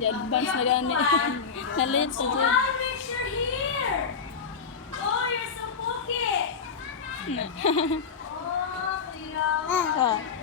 Di advance na gani. Nalit sa dyan. Alex, you're here! Oh, you're so pokey! Oh, kuya. Ah.